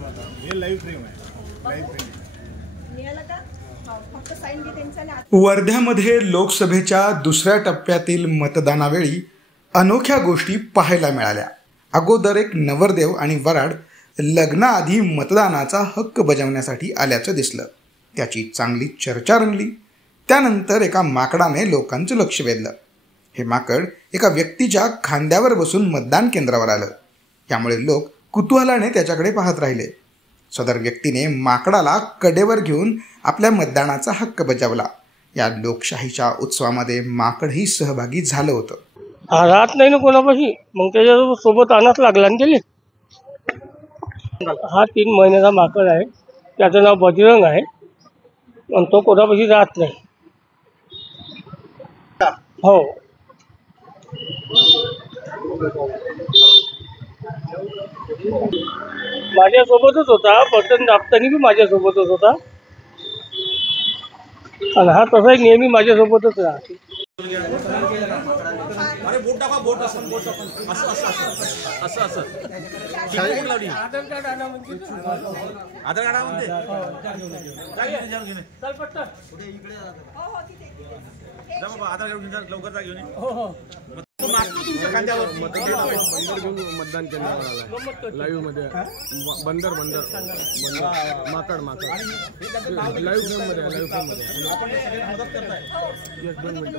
हे live frame आहे, live frame निघाला का? फक्त साइन घे त्यांचा. वर्ध्यामध्ये लोकसभेच्या दुसऱ्या टप्प्यातील मतदानावेळी अनोख्या गोष्टी पाहायला मिळाल्या. अगोदर एक नवरदेव आणि वराड लग्नाआधी मतदानाचा हक्क बजावण्यासाठी आल्याचं दिसलं. त्याची चांगली चर्चा रंगली. त्यानंतर एका माकडाने लोकांचं लक्ष वेधलं. हे माकड एका व्यक्तीच्या खांद्यावर बसून मतदान केंद्रावर आलं. त्यामुळे लोक कुतूहलाने त्याच्याकडे पाहत राहिले. सदर व्यक्तीने माकडाला कडेवर घेऊन आपल्या मतदानाचा हक्क बजावला. या लोकशाहीच्या उत्सवामध्ये माकडही सहभागी झालं होतं. राहत नाही ना कोणापाशी, मग त्याच्या सोबत आणाच लागला ना त्याला. हा 3 महिन्याचा माकड आहे. त्याचं नाव बजरंग आहे आणि तो कोणापाशी राहत नाही. हो, माझ्यासोबतच होता. बटन दाबताना बी माझ्यासोबतच होता आणि हा तसाही नेहमी माझ्यासोबतच राहते. अरे बोट टाका, बोट असं बोट असं असं असं असं असं बोट लावली. आधार कार्ड आणा म्हणजे आधार कार्ड आणा चल पटकन पुढे इकडे जा बाबा. आधार कार्ड घेऊन जा, लवकर जा घेऊन ये. हो हो, मागतो तुमच्या खांद्यावर बंदर घेऊन मतदान केंद्रावर आला लाईव्ह मध्ये. बंदर बंदर माकड माकड लाईव्ह फ्रेम मध्ये, लाईव्ह फ्रेम मध्ये आपण सगळे मदत करताय. एक 2 मिनिटं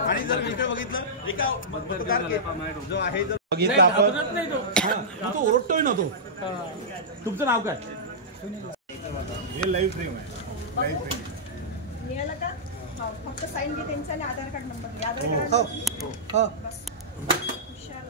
आणि जर इकडे बघितलं एका मतदार जो आहे जर बघितलं आपण तो ओरडतोय ना तो. तुमचं नाव काय? हे लाईव्ह फ्रेम आहे, लाईव्ह फ्रेम निघाला का? फक्त साइन घे त्यांचा आणि आधार कार्ड नंबर घे. आधार कार्ड. हो हो. हुशार.